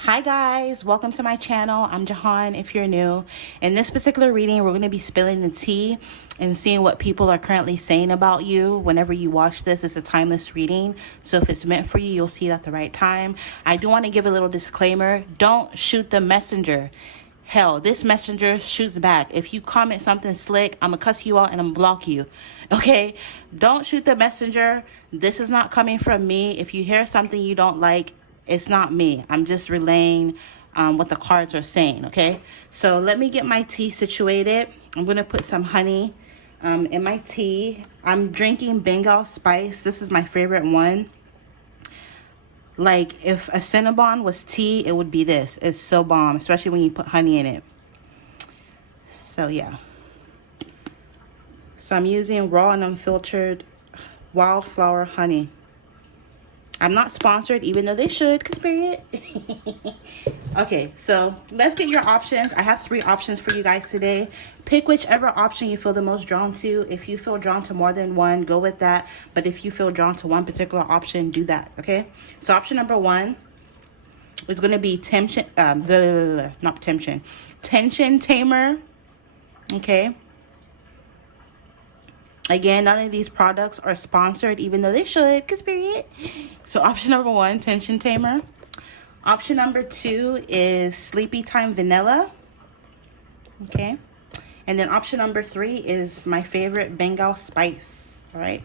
Hi guys, welcome to my channel. I'm Jehan if you're new. In this particular reading, we're going to be spilling the tea and seeing what people are currently saying about you. Whenever you watch this, it's a timeless reading. So if it's meant for you, you'll see it at the right time. I do want to give a little disclaimer. Don't shoot the messenger. Hell, this messenger shoots back. If you comment something slick, I'm going to cuss you out and I'm going to block you. Okay? Don't shoot the messenger. This is not coming from me. If you hear something you don't like, it's not me. I'm just relaying what the cards are saying, okay? So let me get my tea situated. I'm going to put some honey in my tea. I'm drinking Bengal Spice. This is my favorite one. Like, if a Cinnabon was tea, it would be this. It's so bomb, especially when you put honey in it. So, yeah. So, I'm using raw and unfiltered wildflower honey. I'm not sponsored, even though they should, because period. Okay, so let's get your options. I have 3 options for you guys today. Pick whichever option you feel the most drawn to. If you feel drawn to more than one, go with that. But if you feel drawn to one particular option, do that, okay? So option number 1 is going to be Tension Tamer, okay? Again, none of these products are sponsored, even though they should, because period. So option number 1, Tension Tamer. Option number 2 is SleepyTime Vanilla. Okay. And then option number 3 is my favorite Bengal Spice. All right.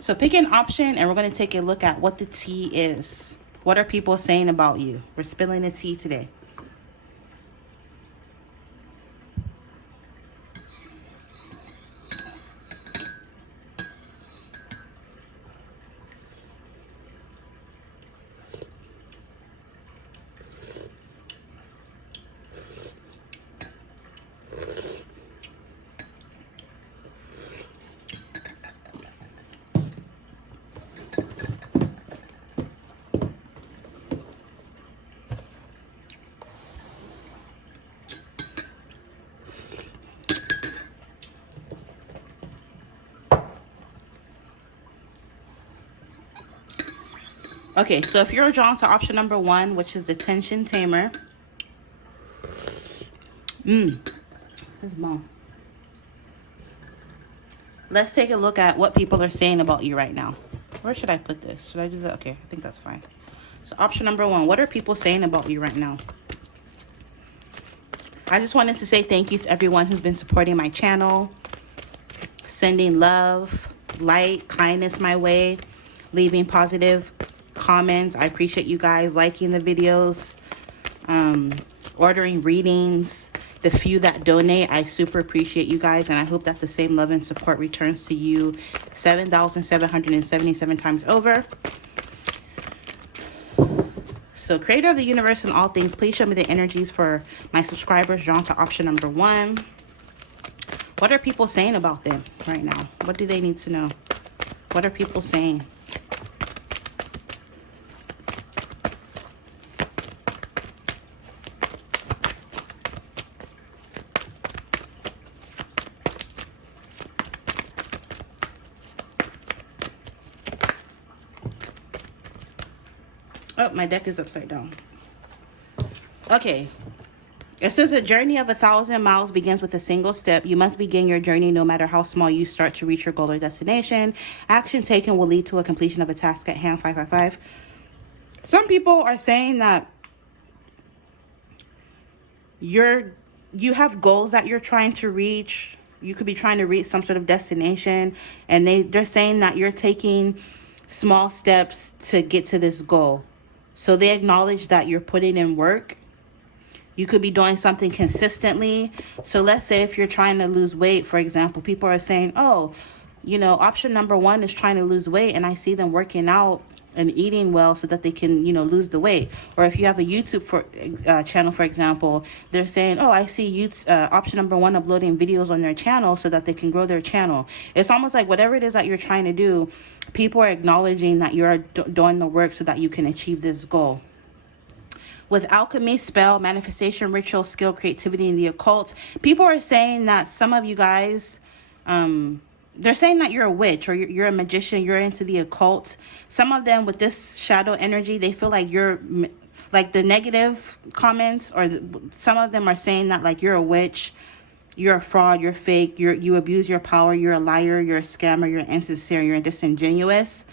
So pick an option and we're going to take a look at what the tea is. What are people saying about you? We're spilling the tea today. Okay, so if you're drawn to option number 1, which is the Tension Tamer. That's bomb. Let's take a look at what people are saying about you right now. Where should I put this? Should I do that? Okay, I think that's fine. So option number 1, what are people saying about you right now? I just wanted to say thank you to everyone who's been supporting my channel, sending love, light, kindness my way, leaving positive comments. I appreciate you guys liking the videos, ordering readings. The few that donate, I super appreciate you guys, and I hope that the same love and support returns to you 7,777 times over. So creator of the universe and all things, please show me the energies for my subscribers drawn to option number 1. What are people saying about them right now? What do they need to know? What are people saying? Oh, my deck is upside down. Okay. It says a journey of 1,000 miles begins with a single step. You must begin your journey no matter how small you start to reach your goal or destination. Action taken will lead to a completion of a task at hand. 555. Some people are saying that you have goals that you're trying to reach. You could be trying to reach some sort of destination, and they're saying that you're taking small steps to get to this goal. So they acknowledge that you're putting in work. You could be doing something consistently. So let's say if you're trying to lose weight, for example, people are saying, oh, you know, option number 1 is trying to lose weight, and I see them working out and eating well so that they can, you know, lose the weight. Or if you have a YouTube channel, for example, they're saying, oh, I see option number 1 uploading videos on their channel so that they can grow their channel. It's almost like whatever it is that you're trying to do, people are acknowledging that you're doing the work so that you can achieve this goal. With alchemy, spell, manifestation, ritual, skill, creativity, and the occult, people are saying that some of you guys, they're saying that you're a witch or you're a magician, you're into the occult. Some of them with this shadow energy, they feel like you're Like the negative comments, or some of them are saying that like you're a witch, you're a fraud, you're fake, you abuse your power, you're a liar, you're a scammer, you're insincere, you're disingenuous.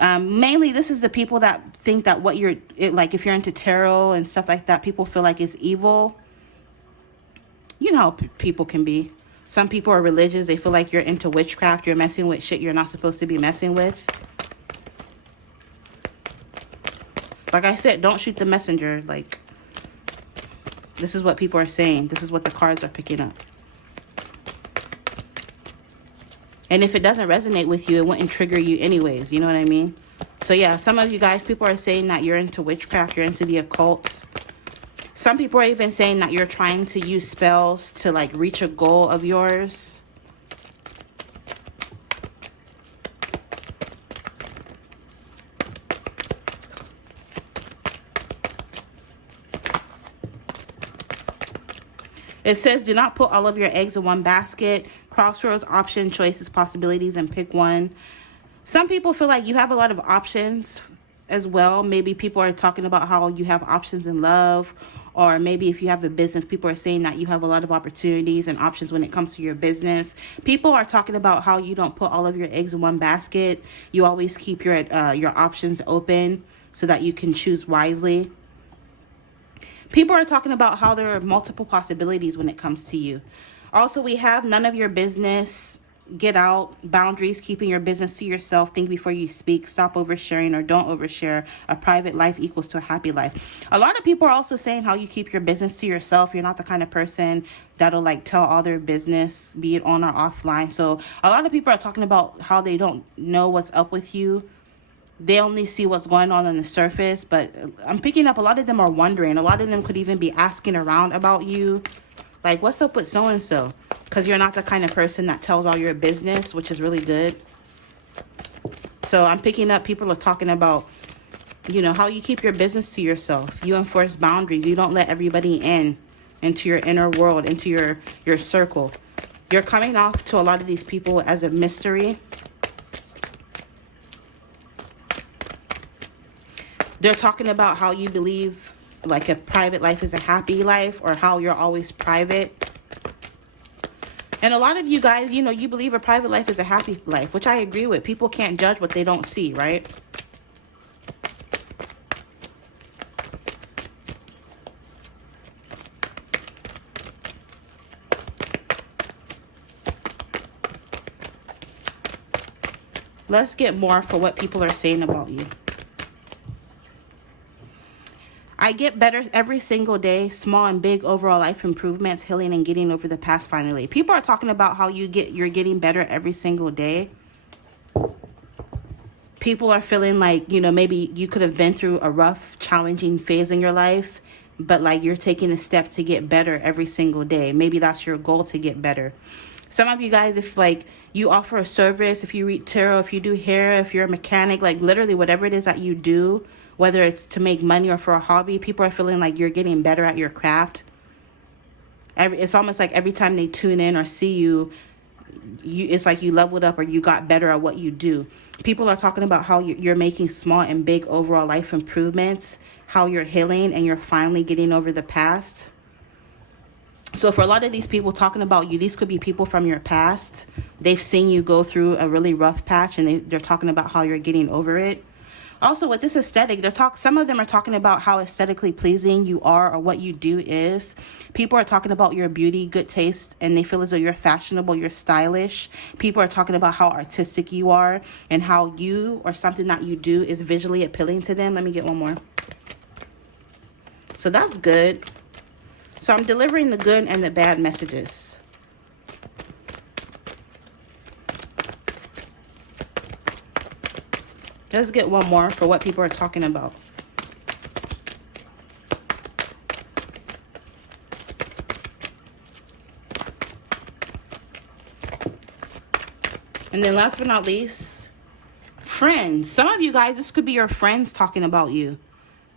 Mainly, this is the people that think that like if you're into tarot and stuff like that, people feel like it's evil. You know how people can be. Some people are religious. They feel like you're into witchcraft. You're messing with shit you're not supposed to be messing with. Like I said, don't shoot the messenger. Like, this is what people are saying. This is what the cards are picking up. And if it doesn't resonate with you, it wouldn't trigger you anyways. You know what I mean? So yeah, some of you guys, people are saying that you're into witchcraft. You're into the occult. Some people are even saying that you're trying to use spells to like reach a goal of yours. It says, do not put all of your eggs in one basket. Crossroads, option, choices, possibilities, and pick one. Some people feel like you have a lot of options as well. Maybe people are talking about how you have options in love, or maybe if you have a business, people are saying that you have a lot of opportunities and options when it comes to your business. People are talking about how you don't put all of your eggs in one basket. You always keep your options open so that you can choose wisely. People are talking about how there are multiple possibilities when it comes to you. Also, we have none of your business. Get out. Boundaries, keeping your business to yourself. Think before you speak. Stop oversharing or don't overshare. A private life equals to a happy life. A lot of people are also saying how you keep your business to yourself. You're not the kind of person that'll like tell all their business, be it on or offline. So a lot of people are talking about how they don't know what's up with you. They only see what's going on the surface, but I'm picking up a lot of them are wondering. A lot of them could even be asking around about you. Like, what's up with so-and-so? Because you're not the kind of person that tells all your business, which is really good. So I'm picking up people are talking about, you know, how you keep your business to yourself. You enforce boundaries. You don't let everybody into your inner world, into your circle. You're coming off to a lot of these people as a mystery. They're talking about how you believe like a private life is a happy life, or how you're always private. And a lot of you guys, you know, you believe a private life is a happy life, which I agree with. People can't judge what they don't see, right? Let's get more for what people are saying about you. I get better every single day. Small and big overall life improvements, healing and getting over the past finally. People are talking about how you're getting better every single day. People are feeling like, you know, maybe you could have been through a rough, challenging phase in your life, but like you're taking the steps to get better every single day. Maybe that's your goal, to get better. Some of you guys, if like you offer a service, if you read tarot, if you do hair, if you're a mechanic, like literally whatever it is that you do, whether it's to make money or for a hobby, people are feeling like you're getting better at your craft. It's almost like every time they tune in or see you, it's like you leveled up or you got better at what you do. People are talking about how you're making small and big overall life improvements, how you're healing and you're finally getting over the past. So for a lot of these people talking about you, these could be people from your past. They've seen you go through a really rough patch, and they're talking about how you're getting over it. Also, with this aesthetic, some of them are talking about how aesthetically pleasing you are or what you do is. People are talking about your beauty, good taste, and they feel as though you're fashionable, you're stylish. People are talking about how artistic you are and how you or something that you do is visually appealing to them. Let me get one more. So that's good. So I'm delivering the good and the bad messages. Let's get one more for what people are talking about. And then last but not least, friends. Some of you guys, this could be your friends talking about you.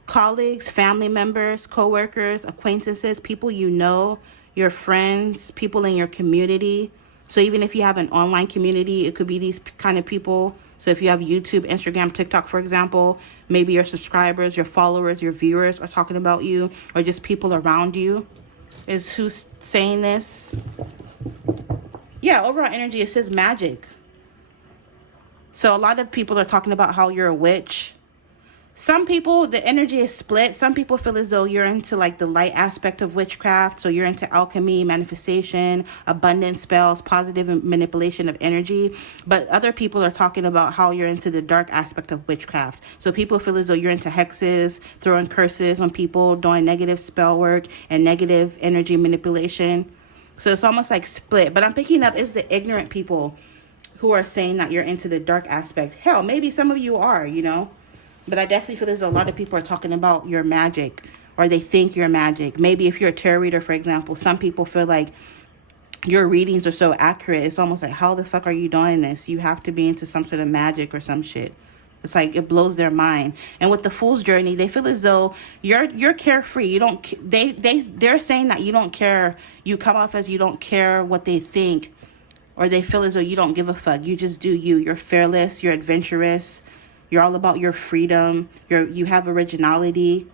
Colleagues, family members, co-workers, acquaintances, people you know, your friends, people in your community. So even if you have an online community, it could be these kind of people. So if you have YouTube, Instagram, TikTok, for example, maybe your subscribers, your followers, your viewers are talking about you, or just people around you is who's saying this. Yeah, overall energy, it says magic. So a lot of people are talking about how you're a witch. Some people, the energy is split. Some people feel as though you're into like the light aspect of witchcraft. So you're into alchemy, manifestation, abundance spells, positive manipulation of energy. But other people are talking about how you're into the dark aspect of witchcraft. So people feel as though you're into hexes, throwing curses on people, doing negative spell work and negative energy manipulation. So it's almost like split. But I'm picking up is the ignorant people who are saying that you're into the dark aspect. Hell, maybe some of you are, you know. But I definitely feel there's a lot of people are talking about your magic, or they think you're magic. Maybe if you're a tarot reader, for example, some people feel like your readings are so accurate. It's almost like, how the fuck are you doing this? You have to be into some sort of magic or some shit. It's like it blows their mind. And with the Fool's Journey, they feel as though you're carefree. You don't. They're saying that you don't care. You come off as you don't care what they think, or they feel as though you don't give a fuck. You just do you. You're fearless. You're adventurous. You're all about your freedom. You have originality.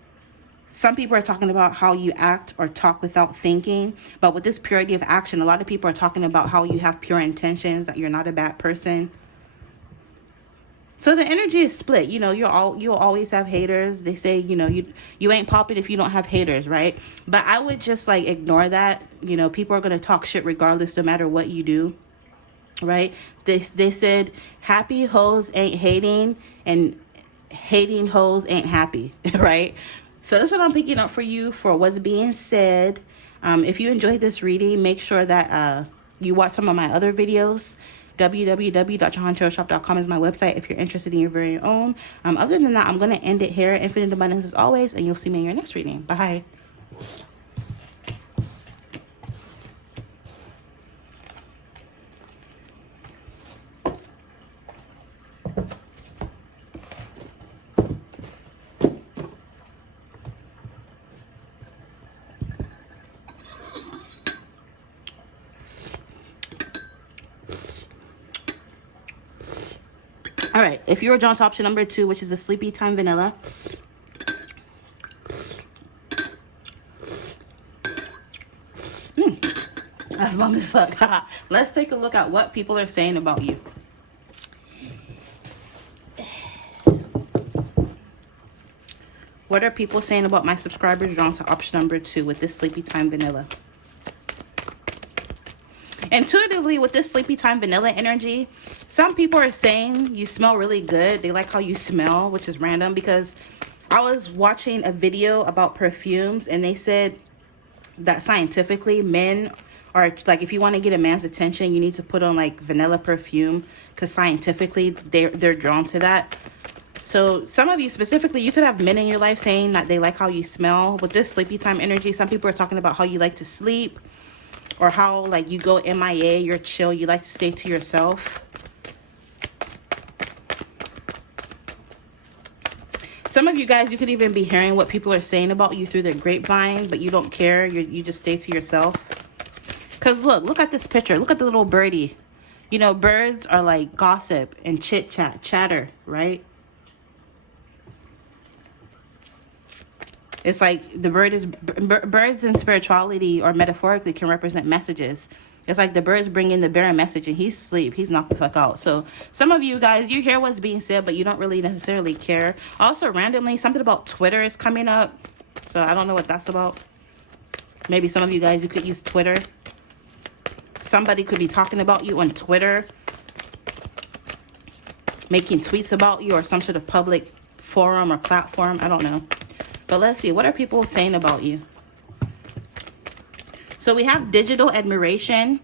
Some people are talking about how you act or talk without thinking. But with this purity of action, a lot of people are talking about how you have pure intentions, that you're not a bad person. So the energy is split. You know, you'll always have haters. They say, you know, you ain't popping if you don't have haters, right? But I would just like ignore that. You know, people are going to talk shit regardless, no matter what you do. Right? They said happy hoes ain't hating and hating hoes ain't happy. Right? So that's what I'm picking up for you for what's being said. If you enjoyed this reading, make sure that you watch some of my other videos. www.JehanTarotShop.com is my website if you're interested in your very own. Other than that, I'm going to end it here. Infinite abundance as always, and you'll see me in your next reading. Bye. All right, if you're drawn to option number 2, which is the SleepyTime Vanilla. That's bomb as fuck. Let's take a look at what people are saying about you. What are people saying about my subscribers drawn to option number 2 with this SleepyTime Vanilla? Intuitively, with this SleepyTime Vanilla energy, some people are saying you smell really good. They like how you smell, which is random because I was watching a video about perfumes and they said that scientifically men are like, if you want to get a man's attention, you need to put on like vanilla perfume because scientifically they're drawn to that. So some of you specifically, you could have men in your life saying that they like how you smell. With this SleepyTime energy, some people are talking about how you like to sleep, or how like you go MIA, you're chill, you like to stay to yourself. Some of you guys, you could even be hearing what people are saying about you through the grapevine, but you don't care. You just stay to yourself. Because look at this picture. Look at the little birdie. You know, birds are like gossip and chatter, right? It's like the birds in spirituality or metaphorically can represent messages. It's like the birds bring in the bearer message and he's asleep. He's knocked the fuck out. So some of you guys, you hear what's being said, but you don't really necessarily care. Also, randomly, something about Twitter is coming up. So I don't know what that's about. Maybe some of you guys, you could use Twitter. Somebody could be talking about you on Twitter, making tweets about you or some sort of public forum or platform. I don't know. But let's see, what are people saying about you? So we have digital admiration,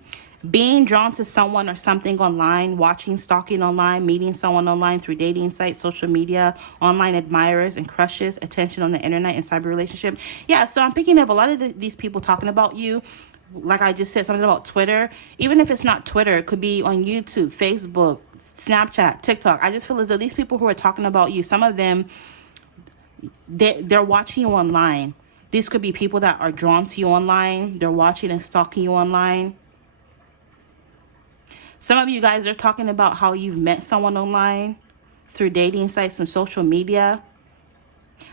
being drawn to someone or something online, watching, stalking online, meeting someone online through dating sites, social media, online admirers and crushes, attention on the internet and cyber relationship. Yeah, so I'm picking up a lot of these people talking about you. Like I just said, something about Twitter. Even if it's not Twitter, it could be on YouTube, Facebook, Snapchat, TikTok. I just feel as though these people who are talking about you, some of them, they're watching you online. These could be people that are drawn to you online. They're watching and stalking you online. Some of you guys are talking about how you've met someone online through dating sites and social media.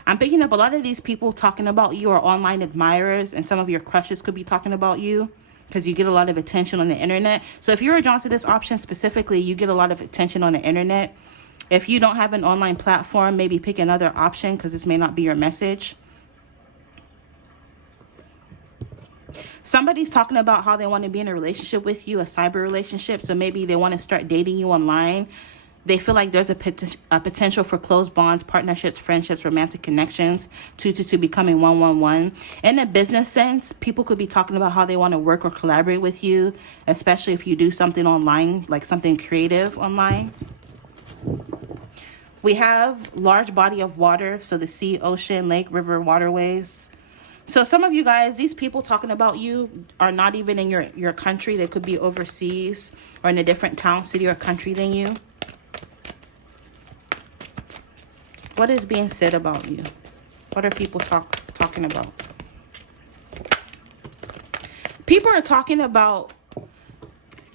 I'm picking up a lot of these people talking about you are online admirers, and some of your crushes could be talking about you because you get a lot of attention on the internet. So if you're drawn to this option specifically, you get a lot of attention on the internet. If you don't have an online platform, maybe pick another option because this may not be your message. Somebody's talking about how they want to be in a relationship with you, a cyber relationship. So maybe they want to start dating you online. They feel like there's a potential for close bonds, partnerships, friendships, romantic connections, 222 becoming 111. In a business sense, people could be talking about how they want to work or collaborate with you, especially if you do something online, like something creative online. We have large body of water, so the sea, ocean, lake, river, waterways. So some of you guys, these people talking about you are not even in your country. They could be overseas or in a different town, city, or country than you. What is being said about you? What are people talking about? People are talking about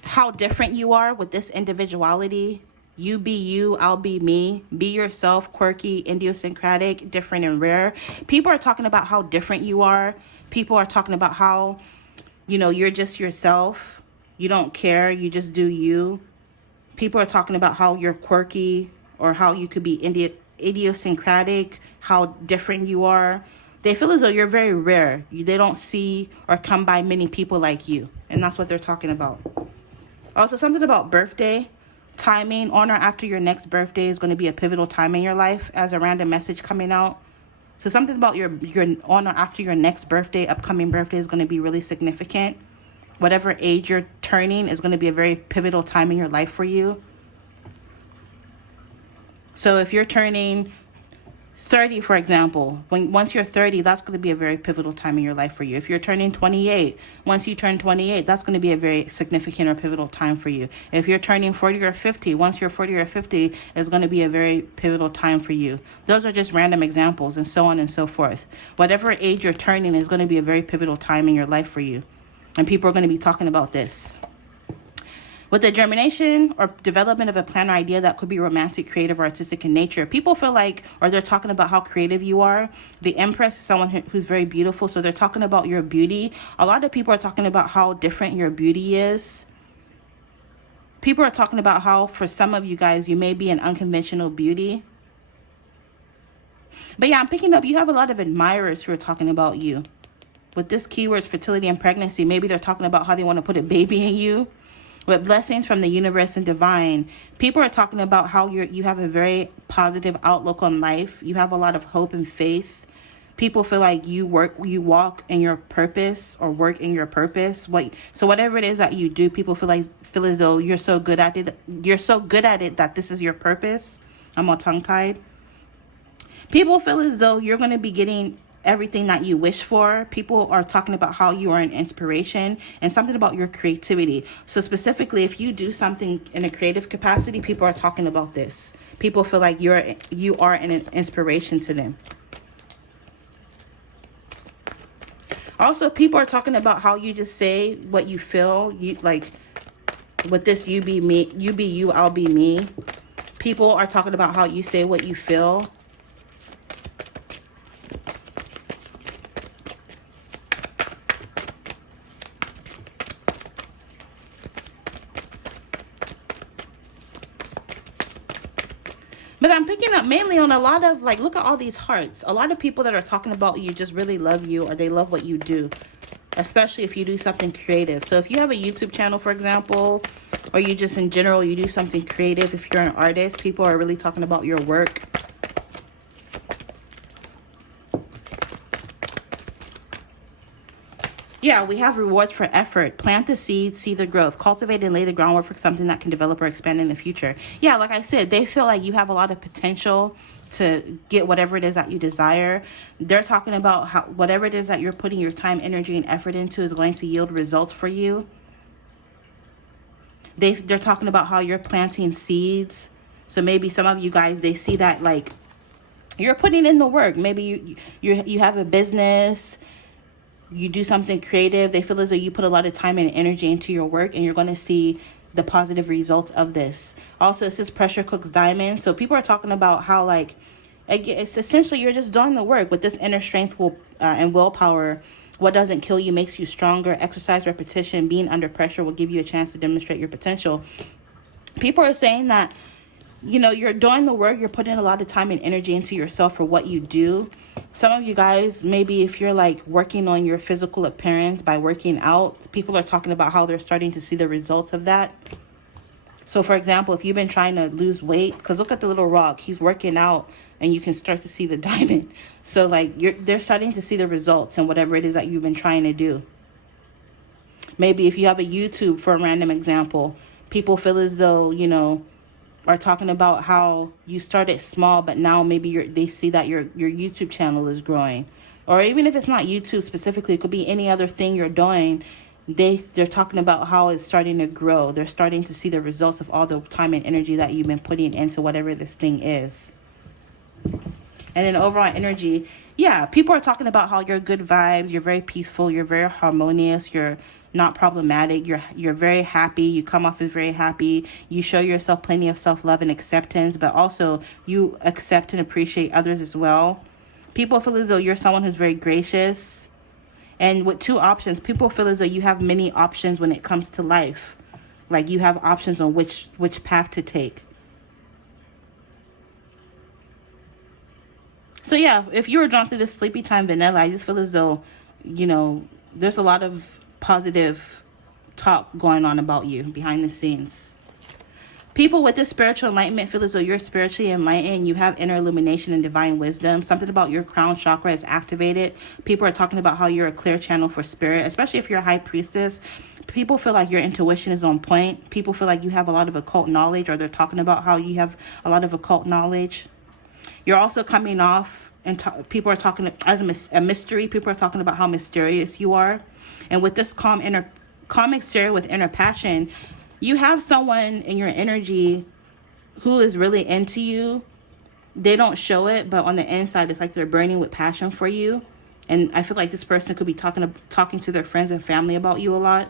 how different you are with this individuality. You be you, I'll be me. Be yourself, quirky, idiosyncratic, different and rare. People are talking about how different you are. People are talking about how, you're just yourself. You don't care. You just do you. People are talking about how you're quirky or how you could be idiosyncratic, how different you are. They feel as though you're very rare. They don't see or come by many people like you. And that's what they're talking about. Also, something about birthday. Timing, on or after your next birthday is going to be a pivotal time in your life as a random message coming out. So something about your on or after your next birthday, upcoming birthday, is going to be really significant. Whatever age you're turning is going to be a very pivotal time in your life for you. So if you're turning 30, for example, once you're 30, that's going to be a very pivotal time in your life for you. If you're turning 28, once you turn 28, that's going to be a very significant or pivotal time for you. If you're turning 40 or 50, once you're 40 or 50, is going to be a very pivotal time for you. Those are just random examples, and so on and so forth. Whatever age you're turning is going to be a very pivotal time in your life for you. And people are going to be talking about this. With the germination or development of a plan or idea that could be romantic, creative, or artistic in nature, people feel like, or they're talking about how creative you are. The Empress is someone who's very beautiful, so they're talking about your beauty. A lot of people are talking about how different your beauty is. People are talking about how, for some of you guys, you may be an unconventional beauty. But yeah, I'm picking up, you have a lot of admirers who are talking about you. With this keyword, fertility and pregnancy, maybe they're talking about how they want to put a baby in you. With blessings from the universe and divine, people are talking about how you have a very positive outlook on life. You have a lot of hope and faith. People feel like you walk in your purpose or work in your purpose. So whatever it is that you do, people feel as though you're so good at it. You're so good at it that this is your purpose. I'm all tongue-tied. People feel as though you're going to be getting everything that you wish for. People are talking about how you are an inspiration and something about your creativity. So specifically, if you do something in a creative capacity, people are talking about this. People feel like you are an inspiration to them. Also, people are talking about how you just say what you feel. You like with this, you be me, you be you, I'll be me. People are talking about how you say what you feel. But I'm picking up mainly on a lot of, look at all these hearts. A lot of people that are talking about you just really love you, or they love what you do, especially if you do something creative. So if you have a YouTube channel, for example, or you just in general, you do something creative, if you're an artist, people are really talking about your work. Yeah, we have rewards for effort. Plant the seed, see the growth. Cultivate and lay the groundwork for something that can develop or expand in the future. Yeah, like I said, they feel like you have a lot of potential to get whatever it is that you desire. They're talking about how whatever it is that you're putting your time, energy, and effort into is going to yield results for you. They're talking about how you're planting seeds. So maybe some of you guys, they see that you're putting in the work. Maybe you have a business. You do something creative. They feel as though you put a lot of time and energy into your work, and you're going to see the positive results of this. Also, it says pressure cooks diamonds. So people are talking about how, like, it's essentially you're just doing the work with this inner strength and willpower. What doesn't kill you makes you stronger. Exercise, repetition, being under pressure will give you a chance to demonstrate your potential. People are saying that, you're doing the work. You're putting a lot of time and energy into yourself for what you do. Some of you guys, maybe if you're like working on your physical appearance by working out, people are talking about how they're starting to see the results of that. So for example, if you've been trying to lose weight, because look at the little rock, he's working out and you can start to see the diamond. So like they're starting to see the results in whatever it is that you've been trying to do. Maybe if you have a YouTube, for a random example, people feel as though, are talking about how you started small, but now maybe they see that your YouTube channel is growing. Or even if it's not YouTube specifically, it could be any other thing you're doing. They're talking about how it's starting to grow. They're starting to see the results of all the time and energy that you've been putting into whatever this thing is. And then overall energy, yeah, people are talking about how you're good vibes, you're very peaceful, you're very harmonious, you're not problematic, you're very happy, you come off as very happy, you show yourself plenty of self-love and acceptance, but also you accept and appreciate others as well. People feel as though you're someone who's very gracious. And with 2 options, people feel as though you have many options when it comes to life. Like you have options on which path to take. So yeah, if you were drawn to this SleepyTime Vanilla, I just feel as though, there's a lot of positive talk going on about you behind the scenes. People with this spiritual enlightenment feel as though you're spiritually enlightened. You have inner illumination and divine wisdom. Something about your crown chakra is activated. People are talking about how you're a clear channel for spirit, especially if you're a high priestess. People feel like your intuition is on point. People feel like you have a lot of occult knowledge, or they're talking about how you have a lot of occult knowledge. You're also coming off, and people are talking as a mystery. People are talking about how mysterious you are. And with this calm exterior with inner passion, you have someone in your energy who is really into you. They don't show it, but on the inside, it's like they're burning with passion for you. And I feel like this person could be talking to their friends and family about you a lot.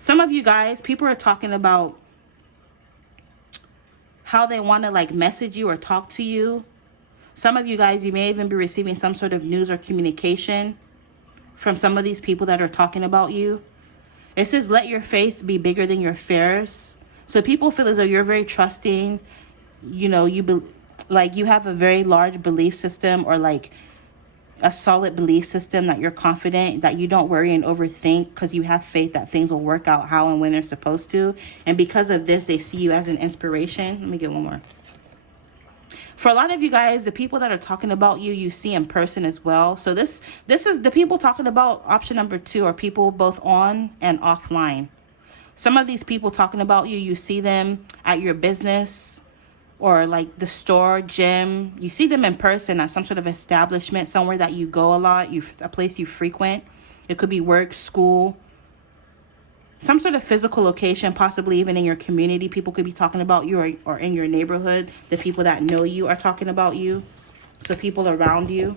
Some of you guys, people are talking about how they want to like message you or talk to you. Some of you guys, you may even be receiving some sort of news or communication from some of these people that are talking about you. It says, let your faith be bigger than your fears. So people feel as though you're very trusting. You have a very large belief system, or like a solid belief system, that you're confident, that you don't worry and overthink, because you have faith that things will work out how and when they're supposed to. And because of this, they see you as an inspiration. Let me get one more. For a lot of you guys, the people that are talking about you, you see in person as well. So this is the people talking about option number 2, are people both on and offline. Some of these people talking about you, you see them at your business, or like the store, gym. You see them in person at some sort of establishment, somewhere that you go a lot, a place you frequent. It could be work, school, some sort of physical location, possibly even in your community. People could be talking about you, or in your neighborhood. The people that know you are talking about you. So people around you.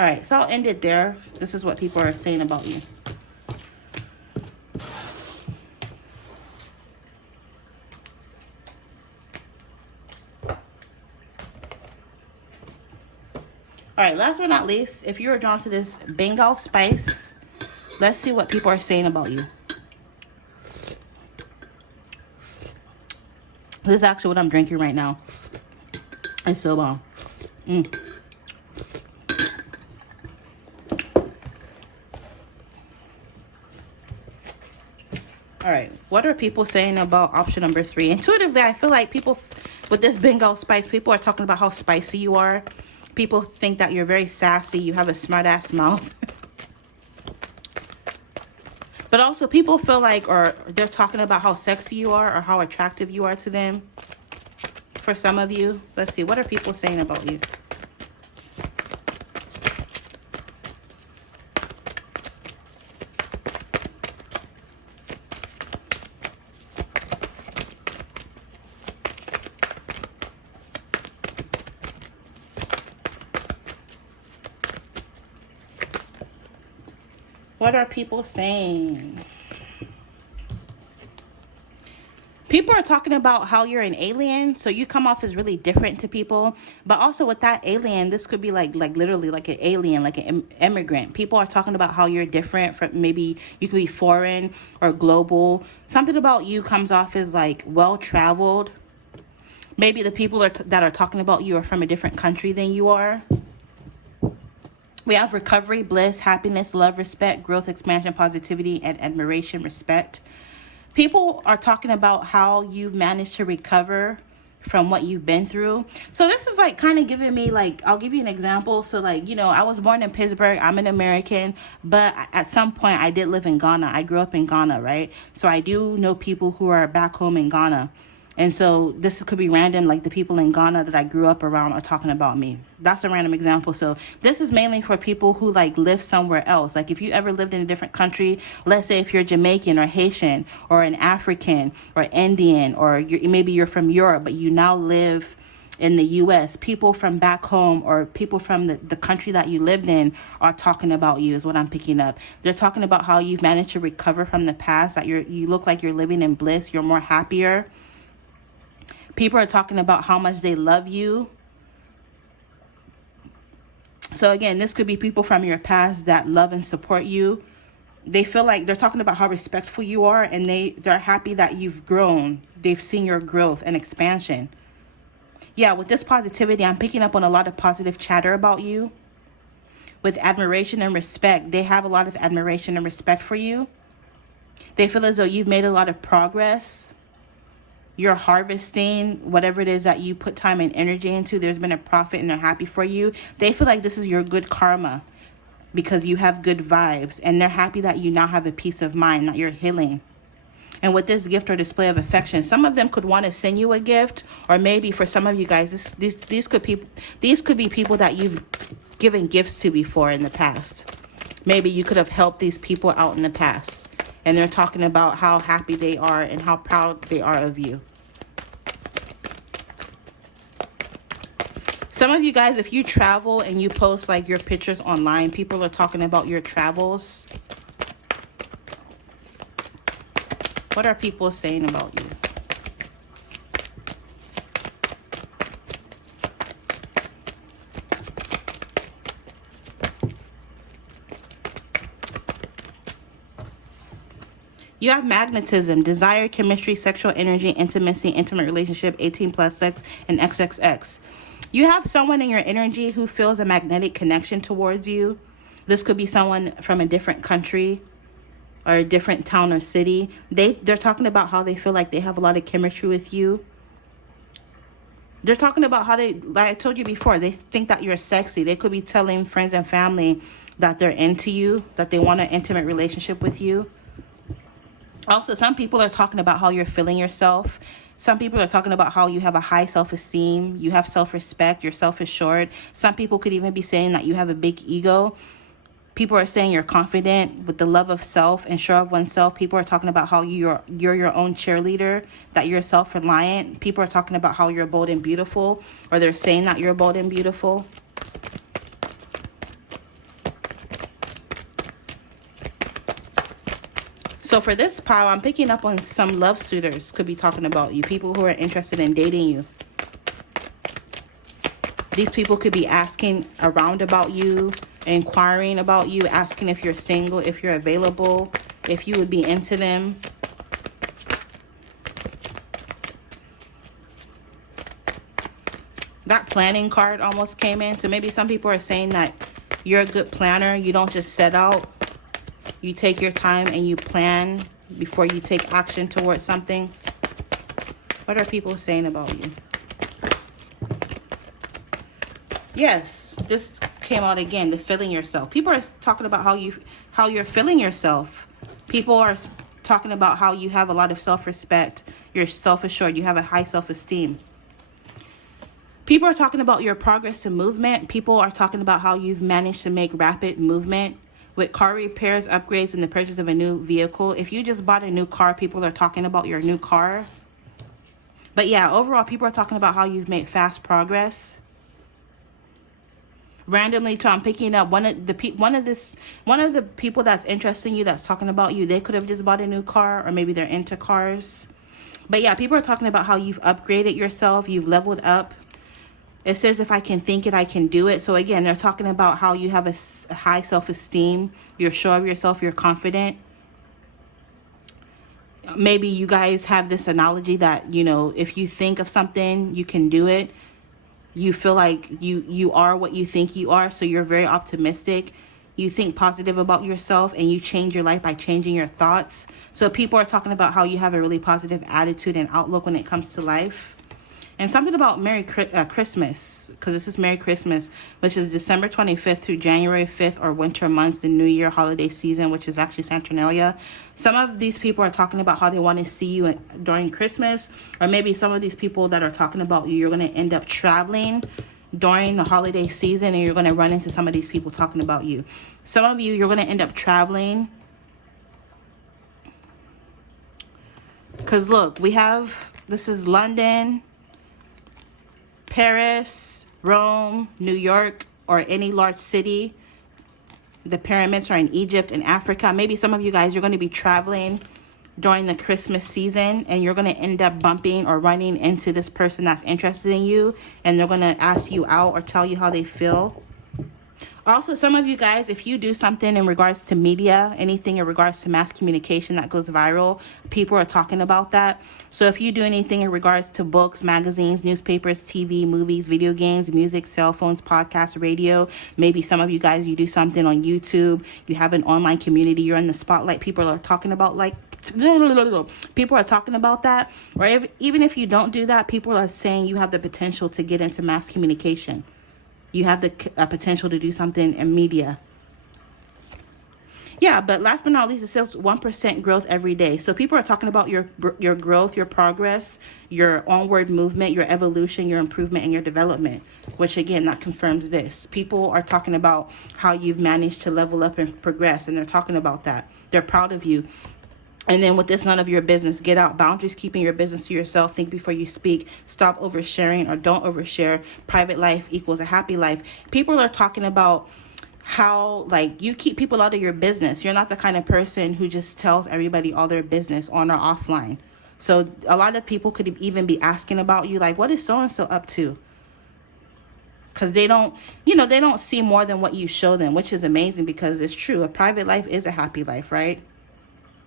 All right, so I'll end it there. This is what people are saying about you. All right, last but not least, if you are drawn to this Bengal Spice, let's see what people are saying about you. This is actually what I'm drinking right now. It's so bomb. All right, what are people saying about option number 3? Intuitively, I feel like people with this Bengal Spice, people are talking about how spicy you are. People think that you're very sassy. You have a smart ass mouth. But also people feel like, or they're talking about how sexy you are, or how attractive you are to them. For some of you, let's see, what are people saying about you? What are people saying? People are talking about how you're an alien, so you come off as really different to people. But also with that alien, this could be like literally like an alien, like an immigrant. People are talking about how you're different from, maybe you could be foreign or global. Something about you comes off as like well-traveled. Maybe the people that are talking about you are from a different country than you are. We have recovery, bliss, happiness, love, respect, growth, expansion, positivity, and admiration, respect. People are talking about how you've managed to recover from what you've been through. So this is like kind of giving me like, I'll give you an example. So like, you know, I was born in Pittsburgh. I'm an American, but at some point I did live in Ghana. I grew up in Ghana, right? So I do know people who are back home in Ghana. And so this could be random, like the people in Ghana that I grew up around are talking about me. That's a random example. So this is mainly for people who like live somewhere else. Like if you ever lived in a different country, let's say if you're Jamaican or Haitian or an African or Indian, or maybe you're from Europe, but you now live in the U.S., people from back home or people from the country that you lived in are talking about you, is what I'm picking up. They're talking about how you've managed to recover from the past, that you look like you're living in bliss, you're more happier. People are talking about how much they love you. So again, this could be people from your past that love and support you. They feel like they're talking about how respectful you are, and they're happy that you've grown. They've seen your growth and expansion. Yeah, with this positivity, I'm picking up on a lot of positive chatter about you. With admiration and respect, they have a lot of admiration and respect for you. They feel as though you've made a lot of progress. You're harvesting whatever it is that you put time and energy into. There's been a profit and they're happy for you. They feel like this is your good karma because you have good vibes, and they're happy that you now have a peace of mind, that you're healing. And with this gift or display of affection, some of them could want to send you a gift, or maybe for some of you guys, these could be people that you've given gifts to before in the past. Maybe you could have helped these people out in the past, and they're talking about how happy they are and how proud they are of you. Some of you guys, if you travel and you post like your pictures online, people are talking about your travels. What are people saying about you? You have magnetism, desire, chemistry, sexual energy, intimacy, intimate relationship, 18 plus sex, and XXX. You have someone in your energy who feels a magnetic connection towards you. This could be someone from a different country or a different town or city. They're talking about how they feel like they have a lot of chemistry with you. They're talking about how like I told you before, they think that you're sexy. They could be telling friends and family that they're into you, that they want an intimate relationship with you. Also, some people are talking about how you're feeling yourself. Some people are talking about how you have a high self-esteem, you have self-respect, you're self-assured. Some people could even be saying that you have a big ego. People are saying you're confident with the love of self and sure of oneself. People are talking about how you're your own cheerleader, that you're self-reliant. People are talking about how you're bold and beautiful, or they're saying that you're bold and beautiful. So for this pile, I'm picking up on some love suitors could be talking about you, people who are interested in dating you. These people could be asking around about you, inquiring about you, asking if you're single, if you're available, if you would be into them. That planning card almost came in. So maybe some people are saying that you're a good planner. You don't just set out. You take your time and you plan before you take action towards something. What are people saying about you? Yes, this came out again, the feeling yourself. People are talking about how you're feeling yourself. People are talking about how you have a lot of self-respect. You're self-assured. You have a high self-esteem. People are talking about your progress and movement. People are talking about how you've managed to make rapid movement with car repairs, upgrades, and the purchase of a new vehicle. If you just bought a new car, people are talking about your new car. But yeah, overall, people are talking about how you've made fast progress. randomly too, I'm picking up one of the people that's interested in you, that's talking about you. They could have just bought a new car, or maybe they're into cars. But yeah, people are talking about how you've upgraded yourself, you've leveled up. It says, if I can think it, I can do it. So again, they're talking about how you have a high self-esteem. You're sure of yourself. You're confident. Maybe you guys have this analogy that, you know, if you think of something, you can do it. You feel like you are what you think you are. So you're very optimistic. You think positive about yourself, and you change your life by changing your thoughts. So people are talking about how you have a really positive attitude and outlook when it comes to life. And something about Merry Christmas, because this is Merry Christmas, which is December 25th through January 5th, or winter months, the New Year holiday season, which is actually Saturnalia. Some of these people are talking about how they want to see you during Christmas, or maybe some of these people that are talking about you, you're going to end up traveling during the holiday season, and you're going to run into some of these people talking about you. Some of you, you're going to end up traveling. Because look, this is London, Paris, Rome, New York, or any large city. The pyramids are in Egypt and Africa. Maybe some of you guys, you're going to be traveling during the Christmas season, and you're going to end up bumping or running into this person that's interested in you, and they're going to ask you out or tell you how they feel. Also, some of you guys, if you do something in regards to media, anything in regards to mass communication that goes viral, people are talking about that. So if you do anything in regards to books, magazines, newspapers, TV, movies, video games, music, cell phones, podcasts, radio, maybe some of you guys, you do something on YouTube, you have an online community, you're in the spotlight, people are talking about people are talking about that. Or even if you don't do that, people are saying you have the potential to get into mass communication. You have the potential to do something in media. Yeah, but last but not least, it says 1% growth every day. So people are talking about your growth, your progress, your onward movement, your evolution, your improvement, and your development, which again, that confirms this. People are talking about how you've managed to level up and progress, and they're talking about that. They're proud of you. And then with this, none of your business. Get out. Boundaries, keeping your business to yourself. Think before you speak. Stop oversharing, or don't overshare. Private life equals a happy life. People are talking about how, like, you keep people out of your business. You're not the kind of person who just tells everybody all their business on or offline. So a lot of people could even be asking about you, like, what is so-and-so up to? Because they don't see more than what you show them, which is amazing, because it's true. A private life is a happy life, right?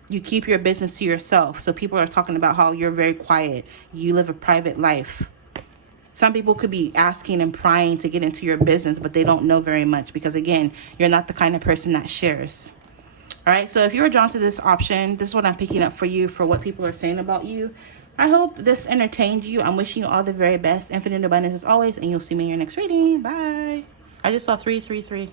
You keep your business to yourself. So people are talking about how you're very quiet. You live a private life. Some people could be asking and prying to get into your business, but they don't know very much, because again, you're not the kind of person that shares. All right. So if you're drawn to this option, this is what I'm picking up for you, for what people are saying about you. I hope this entertained you. I'm wishing you all the very best. Infinite abundance as always, and you'll see me in your next reading. Bye. I just saw 333.